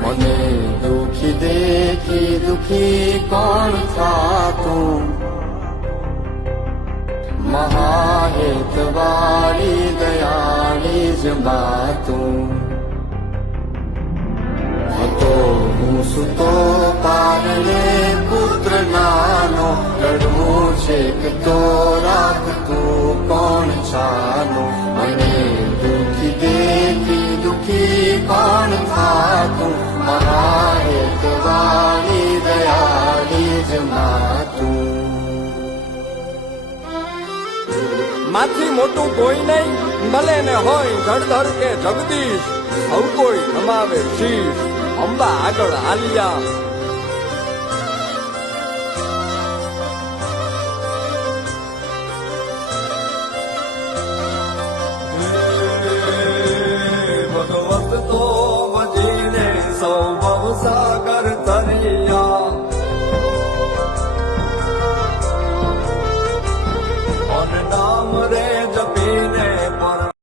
મને દુખી દેખી દુખી કોણ થાતું, મહાહેતવાળી દયાળી જ બાતું. હતો હું સુતો પારણે પુત્ર નાનો, રડવું છે કે તો રાખતું કોણ છાનો. મને દુખી દેખી દુખી કોણ થાતું, મહાહેતવાળી દયાળી જ માતું. માથી મોટું કોઈ નહીં, ભલે ને હોય ધડધડ કે જગદીશ, સૌ કોઈ નમાવે શીશ, અંબા આગળ આલિયા. ભગવત તો વજીને સૌ ભવસાગર તરિયા, નામ રે